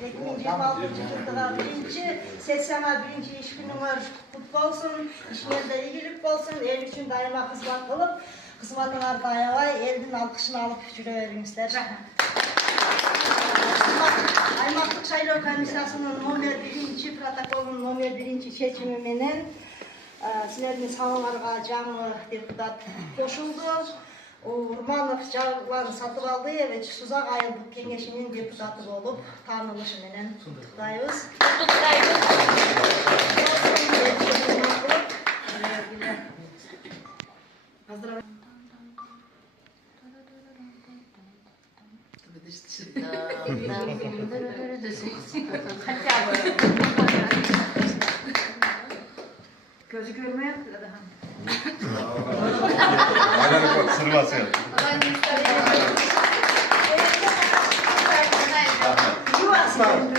2026 birinci sesiyona birinci iş günüңөр kutlu olsun, işlerde iyilik olsun, el üçün daima hizmet kılıp, hizmetіңарды аябай, elдің alkışını alıp жүре беріңіздер. Аймақтық шайлау комиссиясының номер 1 протоколының номер 1 шешімі менен силердин саналарга жаңы депутат кошулду. Урманов Жарлан Сатыбалдыевич Сузак айылдык кеңешинин депутаты болуп таанылышы менен куттуктайбыз. Gözü görmeye Aynen bak sırması yap. Yuvarsan.